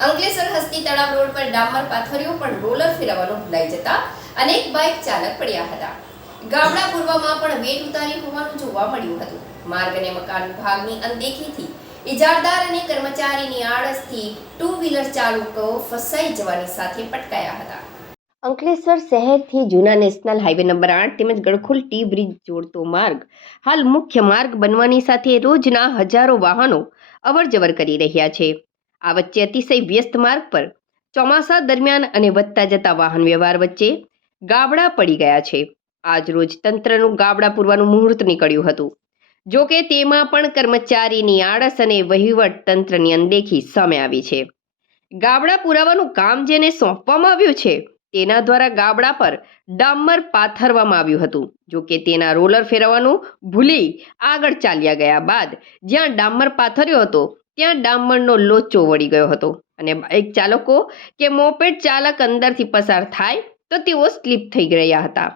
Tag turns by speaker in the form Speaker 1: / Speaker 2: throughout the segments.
Speaker 1: અંકલેશ્વર હસ્તી તળાવ રોડ પર ડામર પાથરીઓ પણ રોલર ફેરવવાનો ભૂલાઈ જતા અનેક બાઇક ચાલક પડ્યા હતા. ગામડા પૂર્વમાં પણ વેટ ઉતારી હોવાનું જોવા મળ્યું હતું. માર્ગ અને મકાન વિભાગની અનદેખીથી ઇજારદાર અને કર્મચારીની આળસથી ટુ વ્હીલર ચાલકો ફસાઈ જવાની સાથે પટકાયા હતા. અંકલેશ્વર શહેરથી જૂના નેશનલ હાઈવે નંબર આઠ તેમજ ગળખુલ ટી બ્રિજ જોડતો માર્ગ હાલ મુખ્ય માર્ગ બનવાની સાથે રોજના હજારો વાહનો અવરજવર કરી રહ્યા છે. આ વચ્ચે અતિશય વ્યસ્ત માર્ગ પર ચોમાસા દરમિયાન અને વધતા જતા વાહન વ્યવહાર વચ્ચે ગાબડા પડી ગયા છે. આજ રોજ તંત્રનું ગાબડા પૂરવાનું મુહૂર્ત નીકળ્યું હતું. જો કે તેમાં પણ કર્મચારીની આળસ અને વહીવટ તંત્રની અનદેખી સામે આવી છે. ગાબડા પુરાવાનું કામ જેને સોંપવામાં આવ્યું છે, તેના દ્વારા ગાબડા પર ડામર પાથરવામાં આવ્યું હતું. જો કે તેના રોલર ફેરવવાનું ભૂલી આગળ ચાલ્યા ગયા બાદ જ્યાં ડામર પાથર્યો હતો ત્યાં ડામરનો લોચો વળી ગયો હતો. અને બાઇક ચાલકો કે મોપેડ ચાલક અંદરથી પસાર થાય તો તેઓ સ્લીપ થઈ રહ્યા હતા.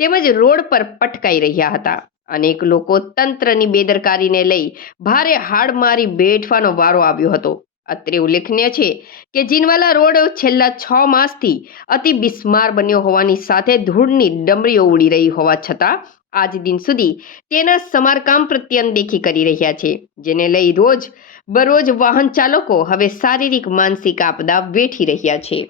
Speaker 1: તેમજ રોડ પર પટકાઈ રહ્યા હતા. અનેક લોકો તંત્રની બેદરકારીને લઈ ભારે હાડ મારી બેઠવાનો વારો આવ્યો હતો. અત્રે ઉલ્લેખનીય છે કે જીનવાલા રોડ છેલ્લા છ માસથી અતિ બિસ્માર બન્યો હોવાની સાથે ધૂળની ડમરીઓ ઉડી રહી હોવા છતાં આજ દિન સુધી તેના સમારકામ પ્રત્યે અનદેખી કરી રહ્યા છે, જેને લઈ રોજ બરોજ વાહન ચાલકો હવે શારીરિક, માનસિક આપદા વેઠી રહ્યા છે.